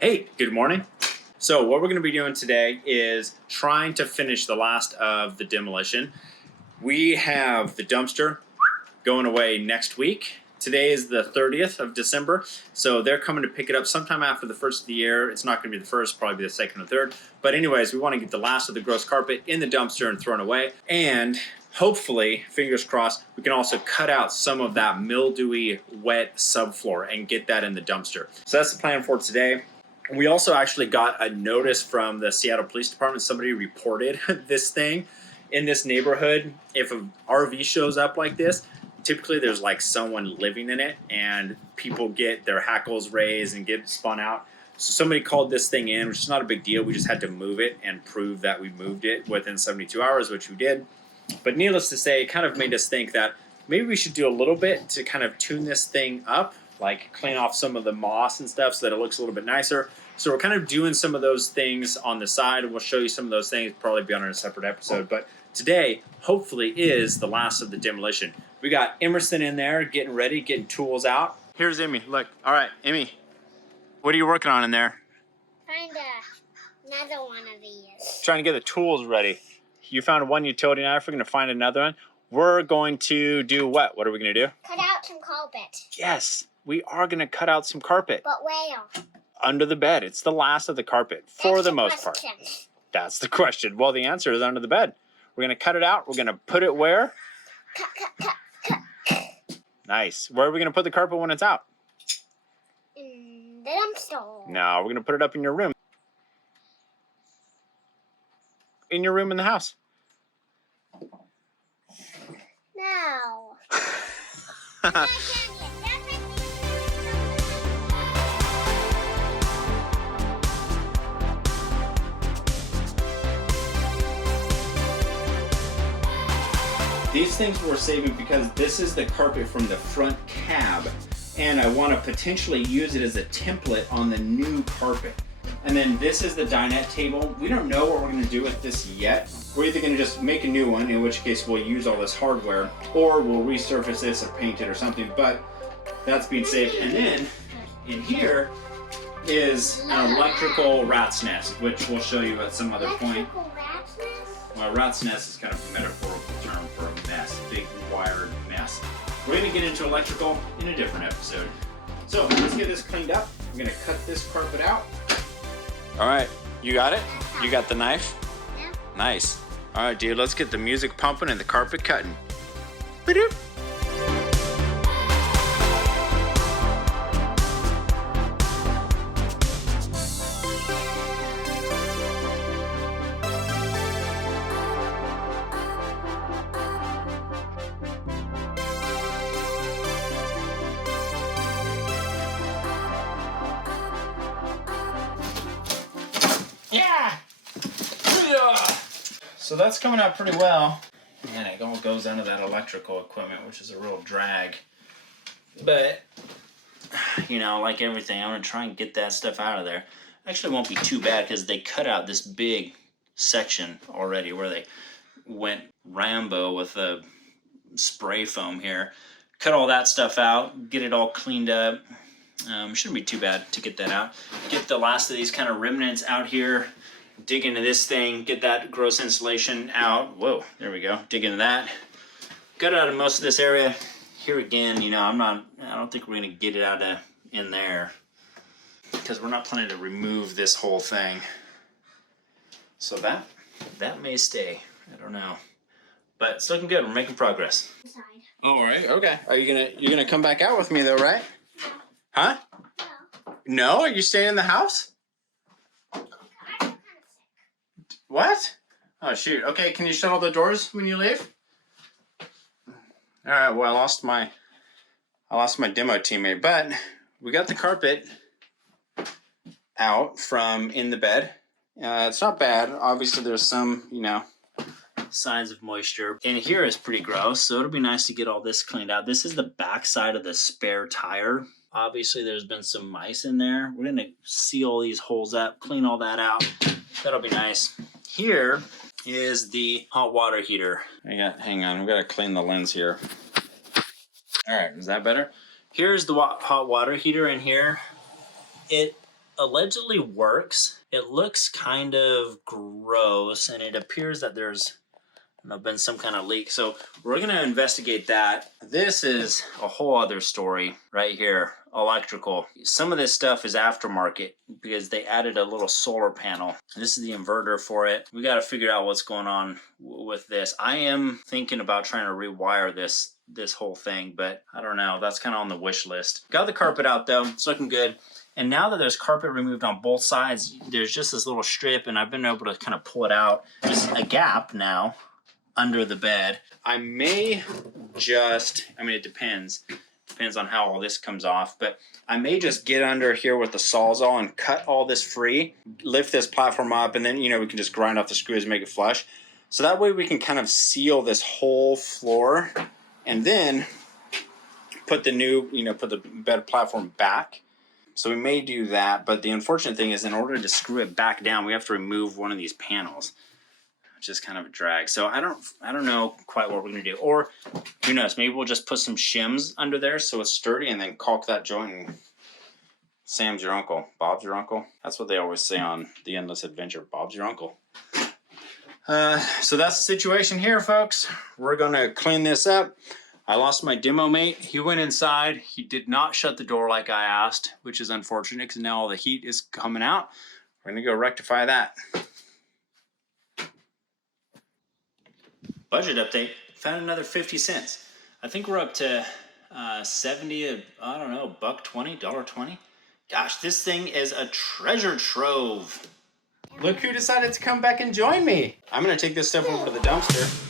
Hey, good morning. So what we're going to be doing today is trying to finish the last of the demolition. We have the dumpster going away next week. Today is the 30th of December, so they're coming to pick it up sometime after the first of the year. It's not going to be the first, probably be the second or third. But anyways, we want to get the last of the gross carpet in the dumpster and thrown away. And hopefully, fingers crossed, we can also cut out some of that mildewy, wet subfloor and get that in the dumpster. So that's the plan for today. We also actually got a notice from the Seattle Police Department. Somebody reported this thing in this neighborhood. If an RV shows up like this, typically there's like someone living in it and people get their hackles raised and get spun out. So somebody called this thing in, which is not a big deal. We just had to move it and prove that we moved it within 72 hours, which we did. But needless to say, it kind of made us think that maybe we should do a little bit to kind of tune this thing up, like clean off some of the moss and stuff so that it looks a little bit nicer. So we're kind of doing some of those things on the side, and we'll show you some of those things, probably be on a separate episode. But today, hopefully, is the last of the demolition. We got Emerson in there getting ready, getting tools out. Here's Emmy. Look. All right, Emmy. What are you working on in there? Find another one of these. Trying to get the tools ready. You found one utility knife. We're going to find another one. We're going to do what? What are we going to do? Cut out some carpet. Yes, we are going to cut out some carpet. But where? Under the bed. It's the last of the carpet for the most part. That's the question. Well, the answer is under the bed. We're going to cut it out. We're going to put it where? Cut. Nice. Where are we going to put the carpet when it's out? In the dumpster. No, we're going to put it up in your room. In your room in the house. No. These things we're saving because this is the carpet from the front cab, and I want to potentially use it as a template on the new carpet. And then this is the dinette table. We don't know what we're going to do with this yet. We're either going to just make a new one, in which case we'll use all this hardware, or we'll resurface this or paint it or something, but that's being saved. And then in here is an electrical rat's nest, which we'll show you at some other point. Well, rat's nest is kind of a metaphorical term for a mess, big wired mess. We're going to get into electrical in a different episode. So let's get this cleaned up. We're going to cut this carpet out. All right, you got it? You got the knife? Yeah. Nice. All right, dude, let's get the music pumping and the carpet cutting. Ba-doop. Yeah! So that's coming out pretty well. And it all goes under that electrical equipment, which is a real drag. But, you know, like everything, I'm going to try and get that stuff out of there. Actually, it won't be too bad because they cut out this big section already where they went Rambo with the spray foam here. Cut all that stuff out, get it all cleaned up. Shouldn't be too bad to get that out. Get the last of these kind of remnants out here. Dig into this thing. Get that gross insulation out. Whoa, there we go. Dig into that. Got out of most of this area. Here again, you know, I don't think we're gonna get it out of in there because we're not planning to remove this whole thing. So that may stay. I don't know, but it's looking good. We're making progress. All right. Okay. Are you gonna come back out with me though, right? Huh? No. Are you staying in the house? What? Oh shoot. Okay, can you shut all the doors when you leave? All right. Well, I lost my demo teammate, but we got the carpet out from in the bed. It's not bad. Obviously, there's some, you know, signs of moisture. And here is pretty gross, so it'll be nice to get all this cleaned out. This is the back side of the spare tire. Obviously, there's been some mice in there. We're gonna seal these holes up, clean all that out. That'll be nice. Here is the hot water heater. Hang on, we gotta clean the lens here. All right, is that better? Here's the hot water heater in here. It allegedly works. It looks kind of gross, and it appears that there's been some kind of leak. So we're gonna investigate that. This is a whole other story right here. Electrical. Some of this stuff is aftermarket because they added a little solar panel. This is the inverter for it. We got to figure out what's going on with this. I am thinking about trying to rewire this whole thing, but I don't know. That's kind of on the wish list. Got the carpet out though. It's looking good. And now that there's carpet removed on both sides, there's just this little strip, and I've been able to kind of pull it out. There's a gap now under the bed. I may just, it depends on how all this comes off, but I may just get under here with the Sawzall and cut all this free, lift this platform up, and then, we can just grind off the screws and make it flush. So that way we can kind of seal this whole floor and then put the new, put the bed platform back. So we may do that, but the unfortunate thing is in order to screw it back down, we have to remove one of these panels, which is kind of a drag. So I don't know quite what we're gonna do. Or who knows, maybe we'll just put some shims under there so it's sturdy and then caulk that joint and Sam's your uncle, Bob's your uncle. That's what they always say on The Endless Adventure, Bob's your uncle. So that's the situation here, folks. We're gonna clean this up. I lost my demo mate. He went inside. He did not shut the door like I asked, which is unfortunate because now all the heat is coming out. We're gonna go rectify that. Budget update, found another 50 cents. I think we're up to 70, I don't know, $1.20, $1.20. Gosh, this thing is a treasure trove. Look who decided to come back and join me. I'm gonna take this stuff over to the dumpster.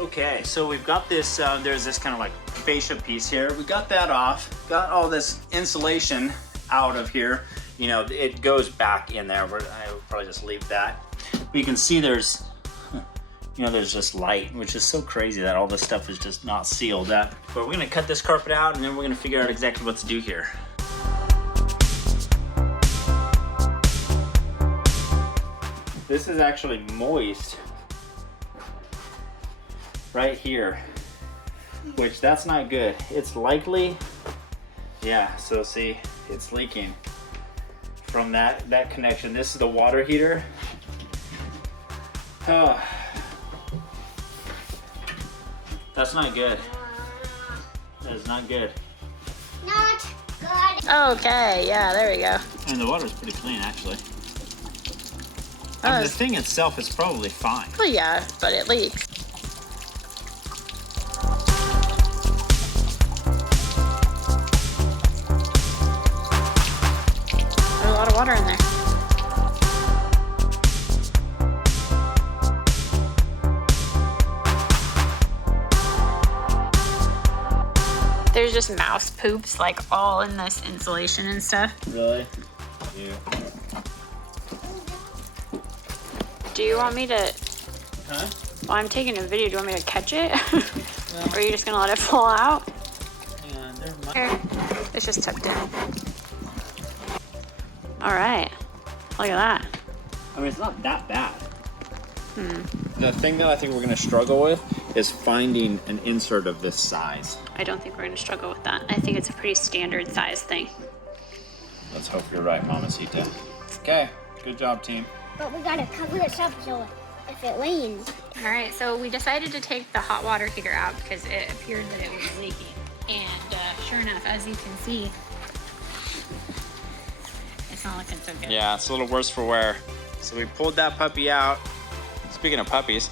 Okay, so we've got this, there's this kind of like fascia piece here. We got that off, got all this insulation out of here. It goes back in there, but I would probably just leave that. But you can see there's, there's just light, which is so crazy that all this stuff is just not sealed up. But we're gonna cut this carpet out and then we're gonna figure out exactly what to do here. This is actually moist right here, which that's not good. It's likely, yeah, so see, it's leaking from that connection. This is the water heater. Oh, that's not good. That is not good. Not good. Okay, yeah, there we go. And the water's pretty clean, actually. The thing itself is probably fine. Well, yeah, but it leaks. There's a lot of water in there. There's just mouse poops like all in this insulation and stuff. Really? Yeah. Do you want me to? Huh? Well, I'm taking a video. Do you want me to catch it? Or are you just gonna let it fall out? Yeah, never Here, it's just tucked in. All right, look at that. It's not that bad. The thing that I think we're gonna struggle with is finding an insert of this size. I don't think we're gonna struggle with that. I think it's a pretty standard size thing. Let's hope you're right, Mamacita. Okay, good job, team. But we gotta cover this up so if it rains. All right, so we decided to take the hot water heater out because it appeared that it was leaking. And sure enough, as you can see, it's not looking so good. Yeah, it's a little worse for wear. So we pulled that puppy out. Speaking of puppies,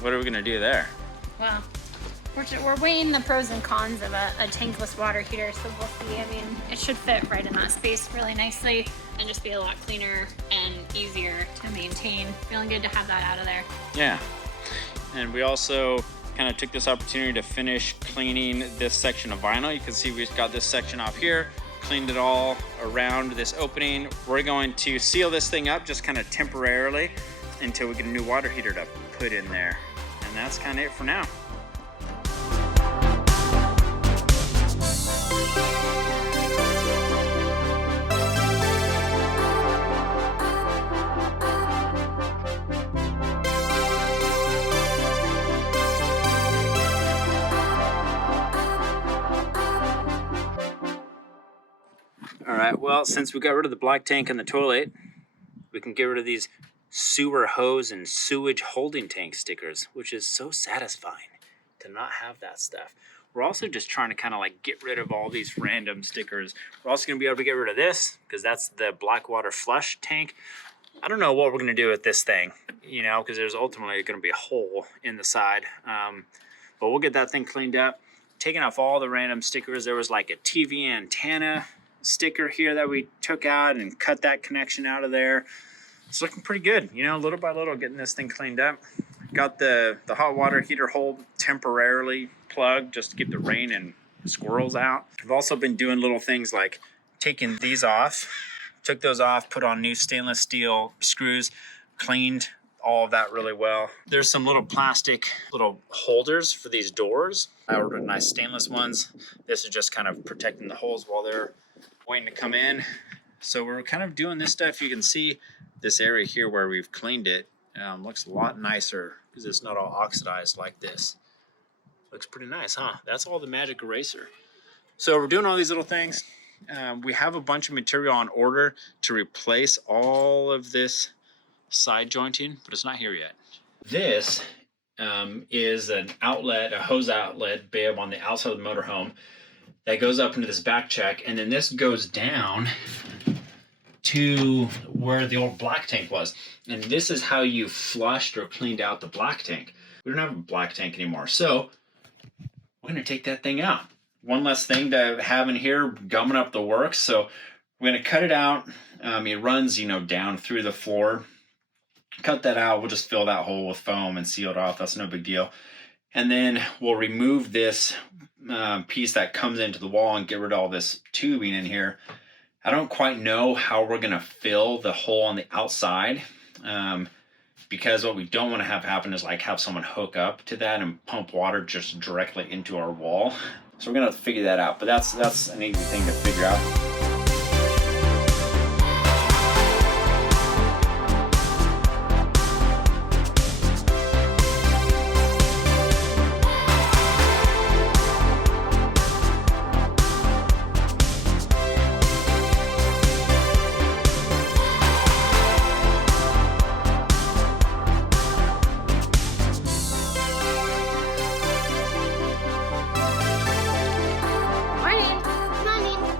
what are we gonna do there? Well, we're weighing the pros and cons of a tankless water heater, so we'll see. I mean, it should fit right in that space really nicely and just be a lot cleaner and easier to maintain. Feeling good to have that out of there. Yeah, and we also kind of took this opportunity to finish cleaning this section of vinyl. You can see we've got this section off here, cleaned it all around this opening. We're going to seal this thing up just kind of temporarily until we get a new water heater to put in there. And that's kind of it for now. All right, well, since we got rid of the black tank in the toilet, we can get rid of these sewer hose and sewage holding tank stickers, which is so satisfying to not have that stuff. We're also just trying to kind of like get rid of all these random stickers. We're also gonna be able to get rid of this because that's the black water flush tank. I don't know what we're gonna do with this thing, you know, because there's ultimately gonna be a hole in the side. But we'll get that thing cleaned up. Taking off all the random stickers. There was like a TV antenna sticker here that we took out and cut that connection out of there. It's looking pretty good, you know, little by little getting this thing cleaned up. Got the hot water heater hole temporarily plugged just to keep the rain and squirrels out. I've also been doing little things like taking these off, took those off, put on new stainless steel screws, cleaned all of that really well. There's some little plastic little holders for these doors. I ordered nice stainless ones. This is just kind of protecting the holes while they're waiting to come in. So we're kind of doing this stuff. You can see this area here where we've cleaned it looks a lot nicer because it's not all oxidized like this. Looks pretty nice, huh? That's all the magic eraser. So we're doing all these little things. We have a bunch of material on order to replace all of this side jointing, but it's not here yet. This is an outlet, a hose outlet bib on the outside of the motorhome that goes up into this back check, and then this goes down to where the old black tank was. And this is how you flushed or cleaned out the black tank. We don't have a black tank anymore, so we're gonna take that thing out. One less thing to have in here gumming up the works. So we're gonna cut it out. It runs, you know, down through the floor. Cut that out. We'll just fill that hole with foam and seal it off. That's no big deal. And then we'll remove this piece that comes into the wall and get rid of all this tubing in here. I don't quite know how we're gonna fill the hole on the outside because what we don't want to have happen is like have someone hook up to that and pump water just directly into our wall. So we're gonna have to figure that out, but that's an easy thing to figure out.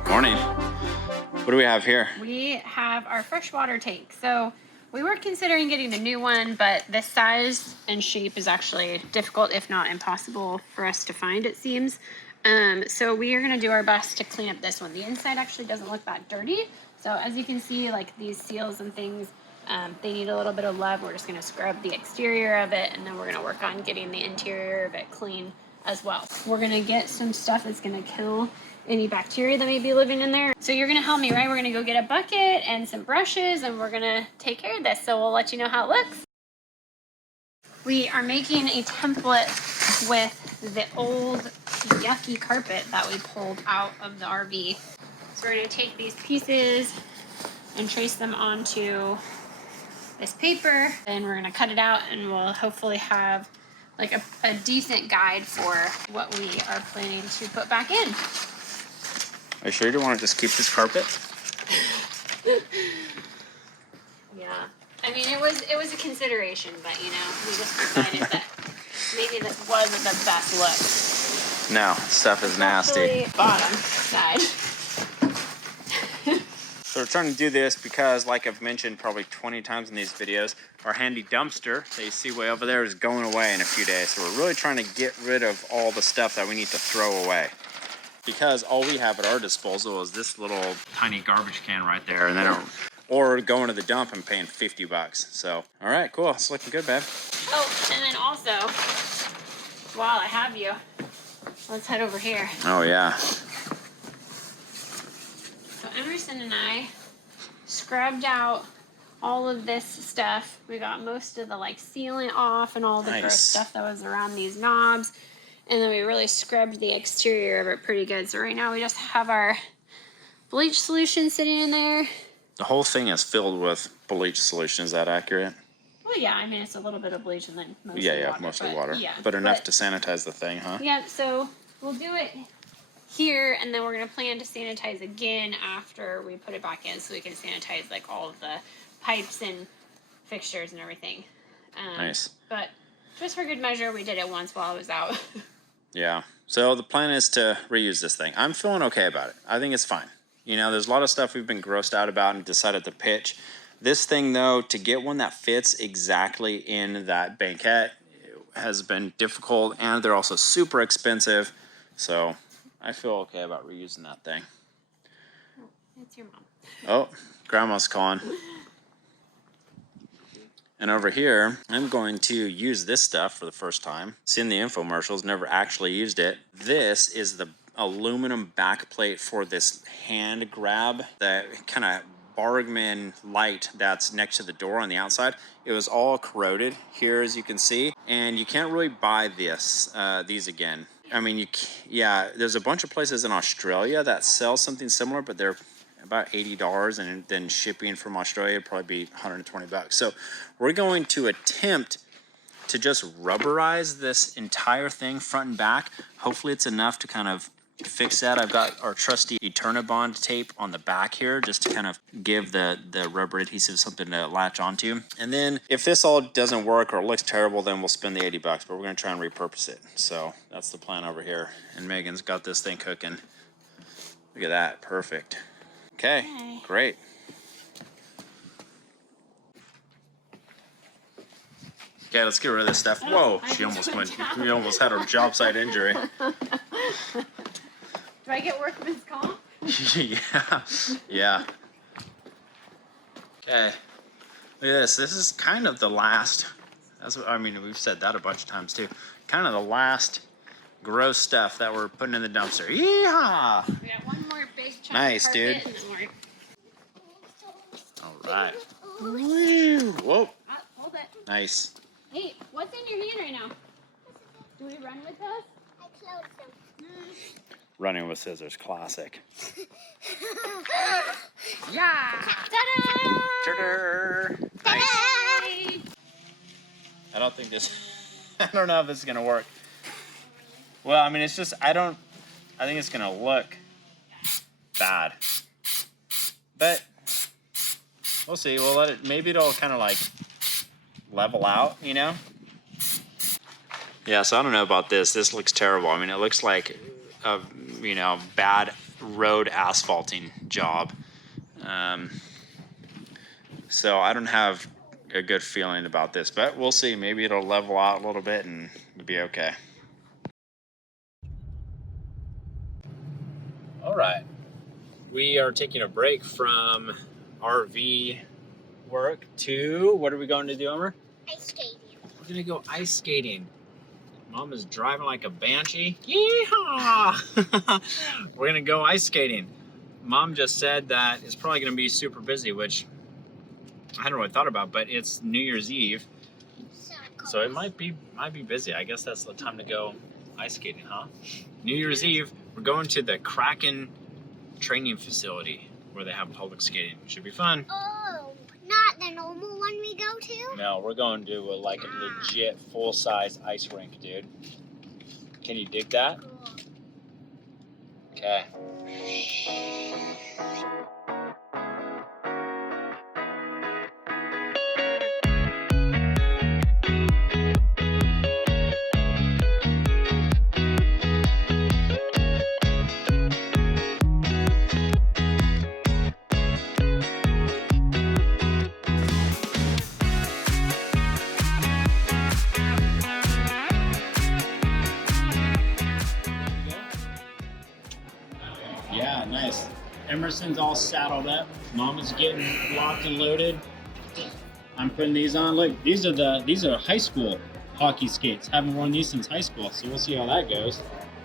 Morning. What do we have here? We have our freshwater tank. So we were considering getting a new one, but the size and shape is actually difficult, if not impossible, for us to find, it seems. So we are going to do our best to clean up this one. The inside actually doesn't look that dirty. So as you can see, like these seals and things, they need a little bit of love. We're just going to scrub the exterior of it, and then we're going to work on getting the interior of it clean as well. We're going to get some stuff that's going to kill any bacteria that may be living in there. So you're gonna help me, right? We're gonna go get a bucket and some brushes, and we're gonna take care of this. So we'll let you know how it looks. We are making a template with the old yucky carpet that we pulled out of the RV. So we're gonna take these pieces and trace them onto this paper, and we're gonna cut it out, and we'll hopefully have like a decent guide for what we are planning to put back in. Are you sure you don't want to just keep this carpet? Yeah. I mean, it was a consideration, but you know, we just decided that maybe this wasn't the best look. No, stuff is nasty. Bottom side. So we're trying to do this because, like I've mentioned probably 20 times in these videos, our handy dumpster that you see way over there is going away in a few days. So we're really trying to get rid of all the stuff that we need to throw away, because all we have at our disposal is this little tiny garbage can right there, and then or going to the dump and paying $50. So all right, cool, it's looking good, babe. Oh, and then also while I have you, let's head over here. Oh yeah. So Emerson and I scrubbed out all of this stuff. We got most of the like sealant off and all the gross stuff that was around these knobs. And then we really scrubbed the exterior of it pretty good. So right now we just have our bleach solution sitting in there. The whole thing is filled with bleach solution. Is that accurate? Well, yeah, I mean, it's a little bit of bleach and then mostly water. Mostly water. Yeah, but enough to sanitize the thing, huh? Yeah, so we'll do it here, and then we're going to plan to sanitize again after we put it back in so we can sanitize, like, all of the pipes and fixtures and everything. Nice. But just for good measure, we did it once while I was out. Yeah. So the plan is to reuse this thing. I'm feeling okay about it. I think it's fine. You know, there's a lot of stuff we've been grossed out about and decided to pitch. This thing, though, to get one that fits exactly in that banquette has been difficult, and they're also super expensive. So I feel okay about reusing that thing. It's your mom. Oh, Grandma's calling. And over here, I'm going to use this stuff for the first time. Seen the infomercials, never actually used it. This is the aluminum backplate for this hand grab, the kind of Bargman light that's next to the door on the outside. It was all corroded here, as you can see, and you can't really buy these again. I mean, there's a bunch of places in Australia that sell something similar, but they're about $80, and then shipping from Australia would probably be $120. So we're going to attempt to just rubberize this entire thing front and back. Hopefully it's enough to kind of fix that. I've got our trusty Eternabond tape on the back here just to kind of give the rubber adhesive something to latch onto. And then if this all doesn't work or it looks terrible, then we'll spend the $80, but we're going to try and repurpose it. So that's the plan over here. And Megan's got this thing cooking. Look at that. Perfect. Okay, great. Okay, let's get rid of this stuff. Whoa, she almost went. We almost had a job site injury. Do I get workman's comp? Yeah. Okay, look at this. This is kind of the last. That's what I mean. We've said that a bunch of times too. Kind of the last gross stuff that we're putting in the dumpster. Yeehaw! We got one more big chunk nice, of dude. carpet, and then All right. Woo! Whoa. hold it. Nice. Hey, what's in your hand right now? Do we run with those? I closed them. Running with scissors, classic. Yeah! Ta-da! Ta-da! Nice. I don't think this. I don't know if this is gonna work. Well, I mean, it's just I think it's gonna look bad, but we'll see. We'll let it. Maybe it'll kind of like level out, you know? Yeah. So I don't know about this. This looks terrible. I mean, it looks like a bad road asphalting job. So I don't have a good feeling about this, but we'll see. Maybe it'll level out a little bit and it'll be okay. All right, we are taking a break from RV work to, what are we going to do, Omer? Ice skating. We're gonna go ice skating. Mom is driving like a banshee. Yeehaw! We're gonna go ice skating. Mom just said that it's probably gonna be super busy, which I hadn't really thought about, but it's New Year's Eve, so it might be busy. I guess that's the time to go ice skating, huh? New Year's Eve, we're going to the Kraken training facility where they have public skating. Should be fun. Oh, not the normal one we go to? No, we're going to a legit full-size ice rink, dude. Can you dig that? Cool. Okay. Yeah, nice. Emerson's all saddled up. Mama's getting locked and loaded. I'm putting these on. Look, these are high school hockey skates. Haven't worn these since high school, so we'll see how that goes.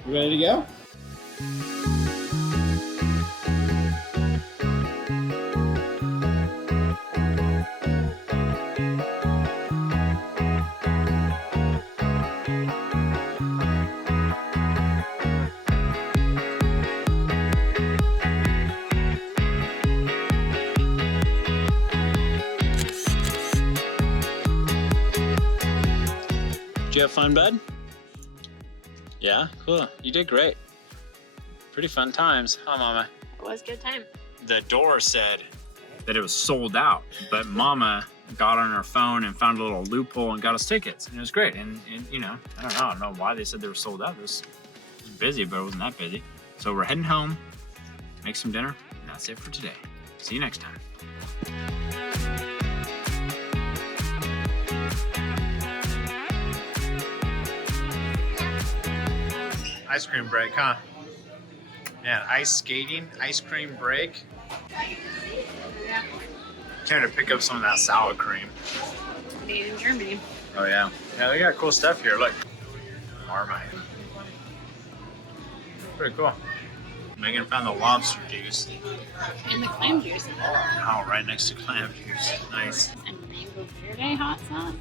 You ready to go? Did you have fun, bud? Yeah, cool. You did great. Pretty fun times, huh, Mama? It was a good time. The door said that it was sold out, but Mama got on her phone and found a little loophole and got us tickets, and it was great. And you know, I don't know why they said they were sold out. It was busy, but it wasn't that busy. So we're heading home, make some dinner, and that's it for today. See you next time. Ice cream break, huh? Man, ice skating, ice cream break. Yeah. Came to pick up some of that sour cream. Made in Germany. Oh yeah. Yeah, they got cool stuff here. Look. Marmite. Pretty cool. Megan found the lobster juice. And the clam juice. Oh, right next to clam juice. Nice. And mango verde hot sauce.